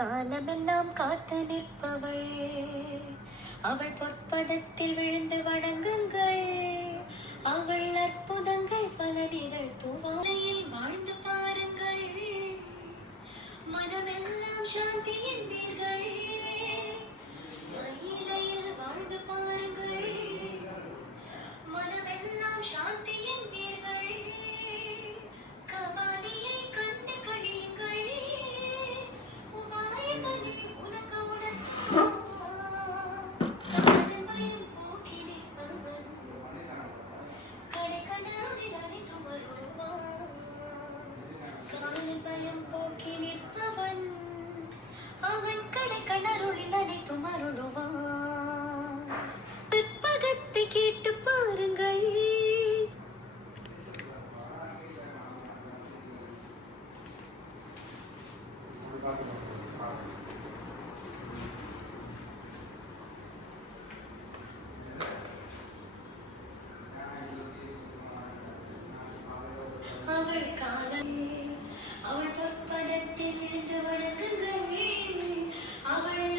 காலமெல்லாம் காத்து நிற்பவள், அவள் பொற்பதத்தில் விழுந்து வணங்குங்கள். அவள் அற்புதங்கள் பல நிகழ்த்துவாயில் வாழ்ந்து பாருங்கள். மனமெல்லாம் சாந்தி என்பீர்கள். மயிலையில் வாழ்ந்து பாருங்கள். மனமெல்லாம் சாந்தி என்பீர்கள். கபாலியை கண்டு கழியுங்கள். உபாயங்களை உனக்கு உணர்த்துவான். காதல் பயம் போக்கி நிற்பவன், கடைக்கனருளில் அனைத்தும் அருள்வான். காதல் பயம் போக்கி நிற்பவன், அவன் கடைக்கனருளில் அனைத்தும் அருளுவான். பிற்பகத்தை கேட்டு பாருங்கள். அவள் காலம், அவள் பொற்பதத்தில் விழுந்து வணங்குங்கள். அவள்